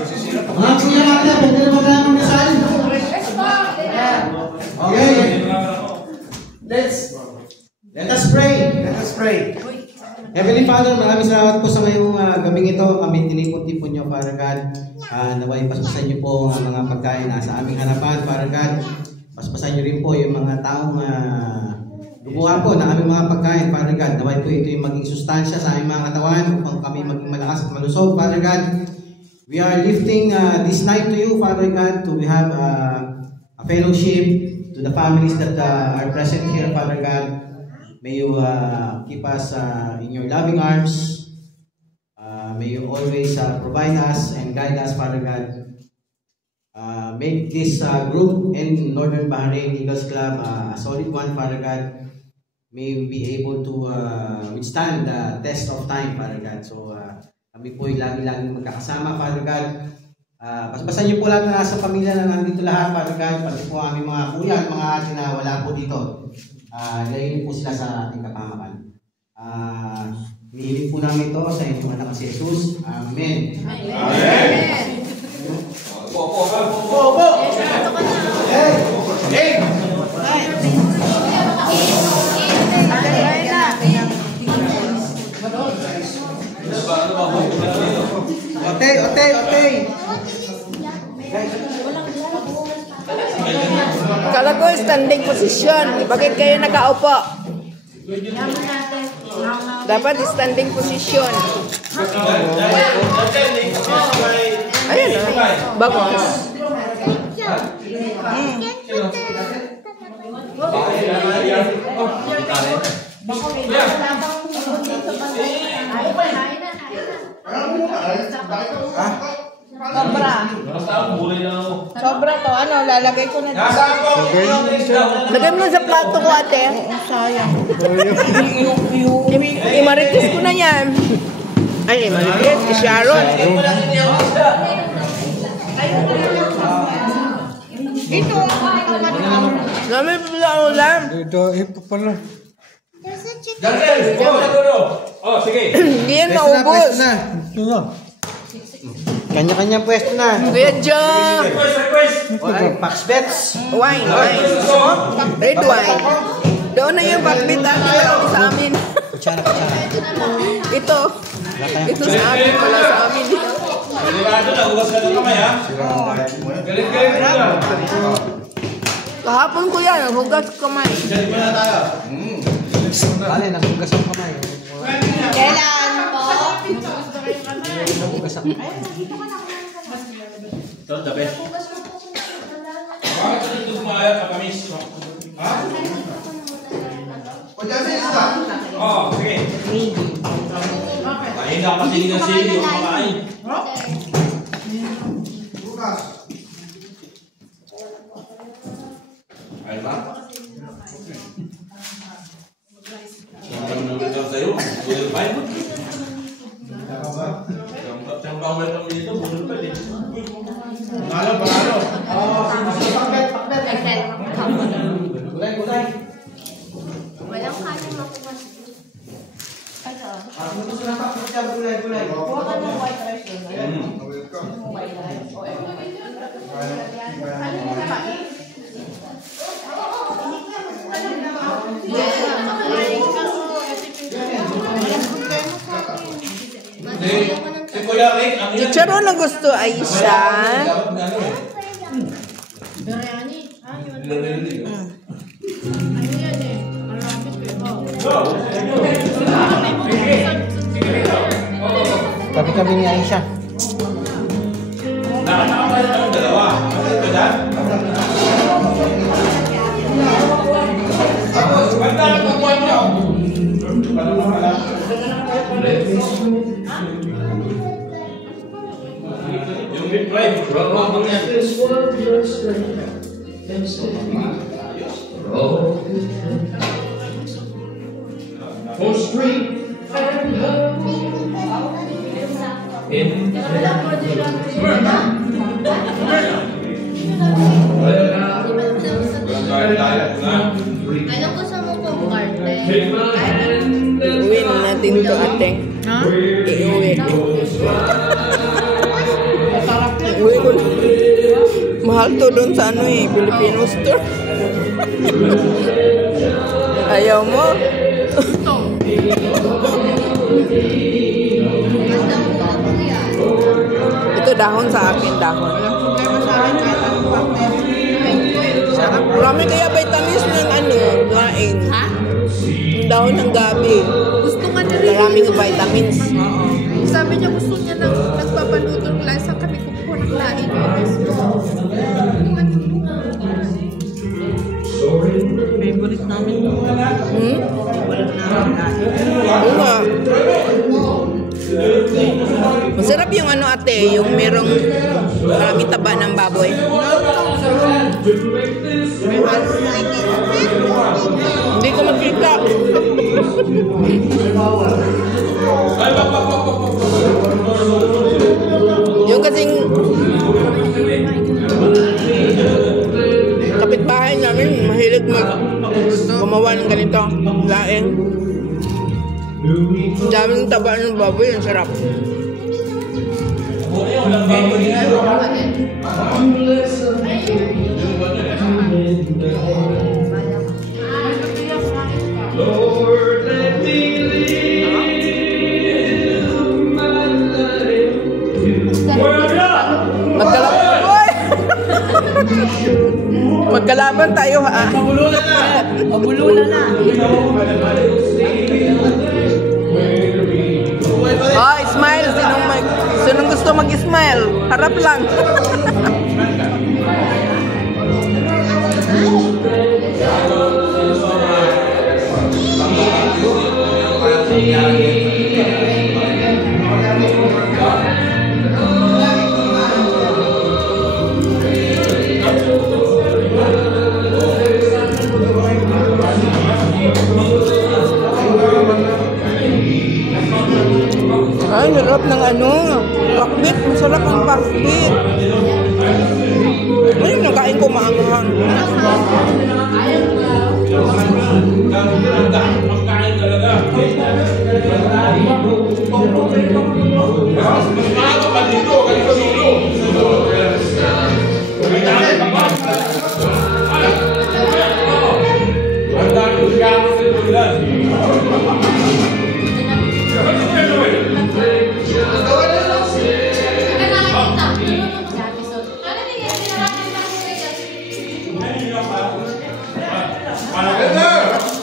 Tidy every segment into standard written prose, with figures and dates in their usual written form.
Mga kuya natin, pwede na ba tayo mag-asal? Okay. Let us pray. Let us pray. Heavenly Father, maraming salamat po sa ngayong gabing ito. Kami tinipon-tipon niyo, Father God. Naway paspasan niyo po ang mga pagkain na sa aming harapan, Father God. Paspasan niyo rin po yung mga taong gumawa po ng aming mga pagkain, Father God. Naway po ito yung maging sustansya sa aming mga katawan upang kami maging malakas at malusog, Father God. We are lifting this night to you, Father God, to have a fellowship to the families that are present here, Father God. May you keep us in your loving arms. May you always provide us and guide us, Father God. Make this group in Northern Bahrain Eagles Club a solid one, Father God. May we be able to withstand the test of time, Father God. So kami po yung lagi-lagi magkakasama, Father God. Paspasan niyo po lahat na nasa pamilya na nandito lahat, Father God. Pati po aming mga kuya at mga ate na wala po dito. Ilayin po sila sa ating kapamakan. Hinihiling po namin ito sa inyong anak si Jesus. Amen. Amen. Opo. Hey! Otey! Kala ko standing position. Bakit kayo nakaupo? Dapat standing position. Ayun na. Bagos. Sobra to. Ano, lalagay ko na dito. Lagay mo na sa plato ko, ate. Sayang. Imarites ko na yan. Ay, imarites. Si Sharon. Ito. Dami pala ulam. Ito, ito pala. Sige. Hindi yan maubos. Kanya-kanya pwesto na. Kuya John. Pax bets. Wine. Red wine. Doon na yung bakbit sa amin. Kutsara. Ito sa amin, wala sa amin. Kahapon ko yan, hugas kamay. Kali, naghugas ang kamay. Kailan po? Naghugas ang kamay. Ito, tabi. Bakit ito kumayat na kamis? Ha? Oo, sige. Ay, hindi ako patinig ng sili yung kumakain. Ay ba? Ang nangyayon sa'yo, bunil pa yun. Siyang bawal kami dito, bunil pa din. Panalo. Pakbet. Gulay. Walang kanin makuha. Gusto na pakbet siya, gulay. Huwag ka ng white rice doon. White rice. Chicharon na gusto, Aisha. Kami ni Aisha. For strength and hope in Ano ko sa mo po, Carte? Uwi na natin to, ate. Ha? Iuwi. Masarap Mahal to doon sa ano eh, Filipino store. Ayaw mo? Ito dahon sa akin, dahon. Marami kaya vitamins ng ano, laing. Ha? Yung dahon ng gabi. Gusto nga na rin. Maraming vitamins. Sabi niya gusto niya nang nagpapaluto ng lain. Saan kami kukuha ng lain? Favorite namin. Oo nga. Masarap yung ano ate, yung merong maraming taba ng baboy. Hindi ko makita. Yung kasing kapitbahay namin, mahilig gumawa ng ganito, laing. Ang daming taba ng baboy, ang sarap. Lord, let me live my life. Magkalaban tayo ha. Mabulunan na! Mabulunan na. Oh, smile. Sinong gusto mag-smile? Harap lang. Ay, sarap ng ano, pakbit. Masarap ang pakbit. Ano yung nakain ko maanghang? Magkain talaga.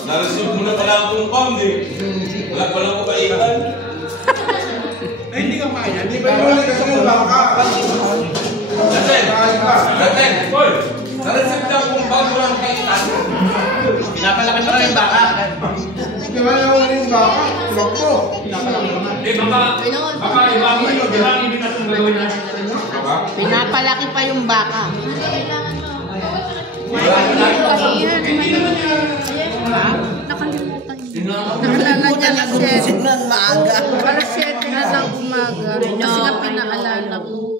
Nareceive mo na pala akong pound eh. Wala pala ko kailan. Ay, hindi ka kaya. Hindi ba yung kasi mo baka? Daten, Paul. Nareceive na akong pound mo lang kailan. Pinapalaki mo na yung baka. Hindi ba yung baka? Loko. Pinapalaki mo na. Eh, baka iba mo yun. Di ba ang ibitasyon gagawin na? Pinapalaki pa yung baka. Nakalimutan niya. Naalala niya na 7 ng maaga. Para 7 na ng umaga. Kasi nga pinaalala ko.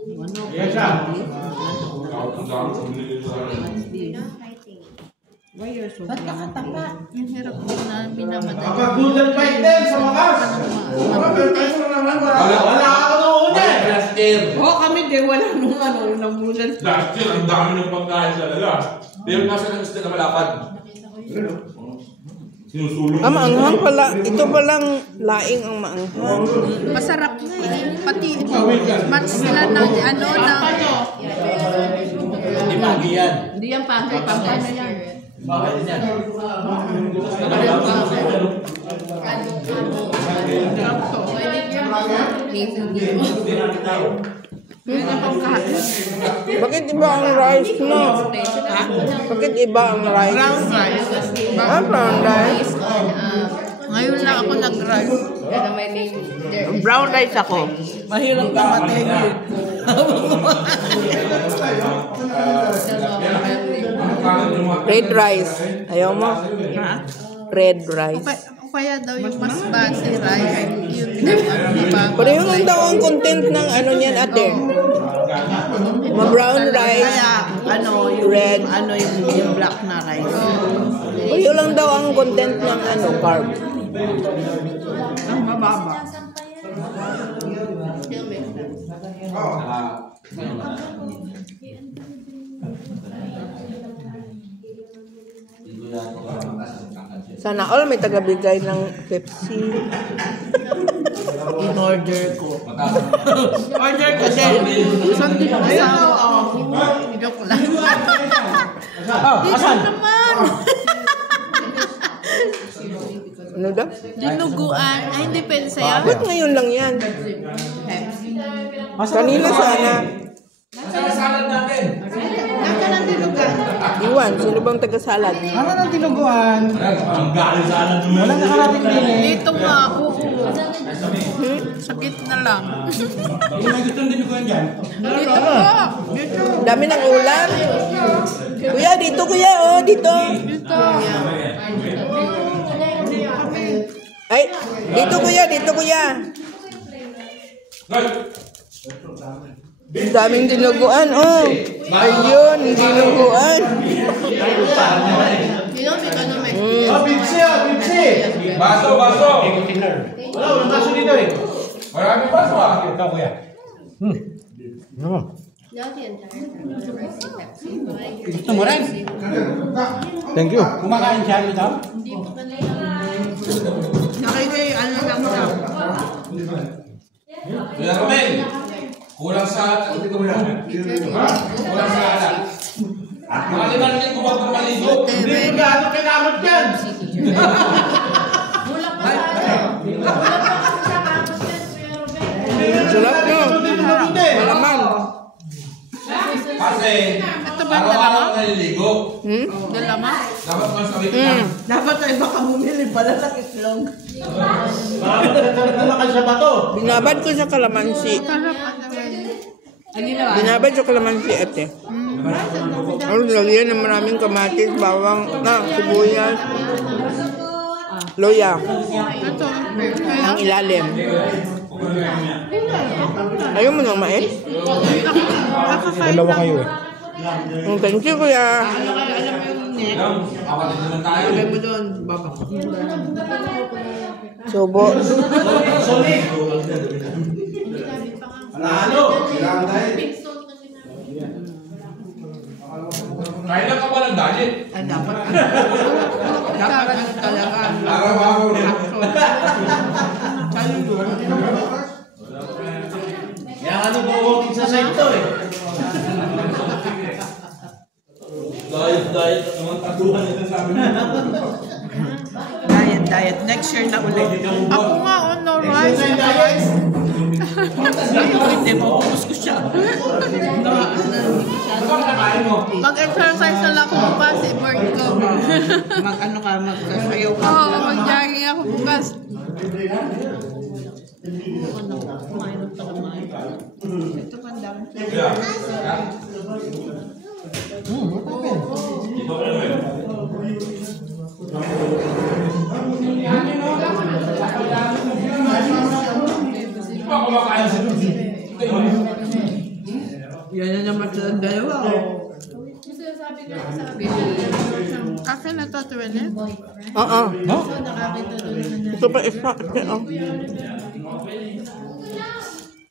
Ba't nakatapa? Yung hirap din na minamadali. Kapag-Google fight din sa wakas. Wala ako noon eh. Oo, kami din. Wala nung ano, unang bulan. Last year, ang dami ng pagkain talaga. Pero nasa ng isda na malapad. Sinusulong. Maanghang pala. Ito palang laing ang maanghang. Masarap na eh. Pati match sila ng ano ng... Hindi pagi yan. Hindi yan pangkay. Pangkay na yan. Bakit din yan? Bakit iba ang rice no? Ha? Bakit iba ang rice? Brown rice. Brown rice. Ngayon lang ako nag-rice. Brown rice ako. Mahirap ka matigil. Red rice. Ayaw mo? Ha? Red rice. Kaya daw yung mas basi rice. Yun lang. Pareho lang daw ang content ng ano niyan ate. Ma-brown rice. Kaya ano yung red. ano yung black na rice. Pareho lang daw ang content ng ano carb. Ang mababa. Sana all may tagabigay ng Pepsi. In-order ko. Order ka din. Saan din ako sa joke lang. Dito naman. Ano daw? Dinuguan. Ay, hindi pwede sa'yo. Ba't ngayon lang yan? Kanina sana. Salad natin. Nasa ng dinugan. Iwan, sino bang taga-salad? Ano ng tinuguan? Ang galing salad mo. Walang nakarating din eh. Dito nga, oo. Sakit na lang. May gusto din ko yan. Dito nga. Dito. Dami ng ulam. Kuya, dito kuya, oh, dito. Dito. Ay, dito kuya, dito kuya. Ang daming dinuguan, oh. Ayun, dinuguan. Oh, Bibsi ah, Bibsi! Baso, baso. Wala, walang kaso dito eh. Maraming baso ah. Ikaw kuya. Gusto mo rin? Thank you. Kumakain siya ito? Nakikay, ano lang daw. Kuya Romel. Kulang sa... Kulang sa ala. Makaliman rin kung wag kang maligo. Hindi gaano kailangan yan. Sarap nyo. Malaman. Kasi, Ito ba yung araw-araw naliligo. Dalama? Dapat mas kawit ka. Dapat ay baka bumili pala ng itlog. Bakit kayo sa bato? Binabad ko sa kalamansi. Binabad sa kalamansi, ate. Ang lagyan ng maraming kamatis, bawang, sibuyas, loya. Ito. Ang ilalim. Ayaw mo nang mais? Dalawa kayo eh. Thank you, kuya. Kapatid naman tayo. Lagay mo doon, baba. Subo. Ano? Kailangan tayo. Kailan ka ba ng dalit? Ah, dapat ano talaga. Araw-araw rin. Kaya ano ba walking sa site to eh? Diet. Ang tatuhan nila sa amin. Diet. Next year na ulit. Ako nga, no rice. Hindi, mauubos ko siya. Mag-exercise na lang ako bukas eh, bird ko. Mag-ano ka, magsasayaw ka. Oo, mag-jogging ako bukas. Ito pa ang dami. Kumakain sa Yan na naman silang dalawa. Akin na to, 12. Oo. Ito pa isa.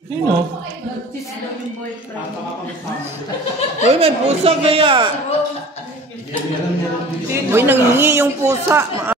Sino? Uy, may pusa kaya. Uy, nanghingi yung pusa.